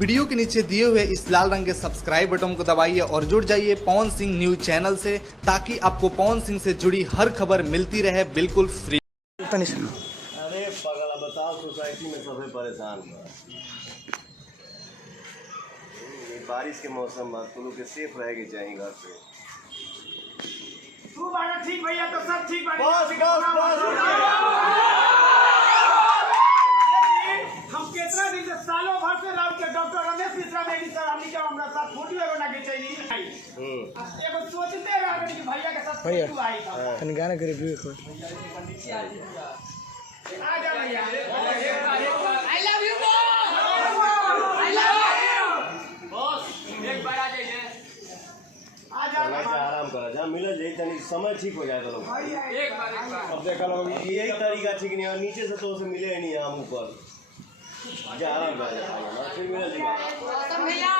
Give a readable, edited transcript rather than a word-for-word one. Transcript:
Video के नीचे दिए हुए इस लाल रंग के सब्सक्राइब बटन को दबाइए और जुड़ जाइए पवन सिंह न्यूज चैनल से, ताकि आपको पवन सिंह से जुड़ी हर खबर मिलती रहे बिल्कुल फ्री। अरे पगला बताओ, सोसाइटी में सभी परेशान बा। ये बारिश के मौसम में तुम लोग के सेफ रहे के चाहिए घर पे। तू बाड़ा ठीक भैया तो सब ठीक बाड़ा। हम कितना दिन से सालों भर से राउत के डॉक्टर रमेश मिश्रा मेरी सर हमनी के हमरा साथ फोटो एगो ना खींचैली एगो सोचते रह कि भैया के साथ फोटो आई था। तन गाना करे भी को आ जा भैया। I love you I love you boss. एक बार आ जाइए, आ जा आराम करा, जहाँ मिले जाए तनी समय ठीक हो जाए तो लोग। एक बार अब देखा लोग यही तरीका ठीक नहीं है, नीचे से तो उसे मिले ही नहीं हम ऊपर। जा आराम कर, फिर मिले जी। भैया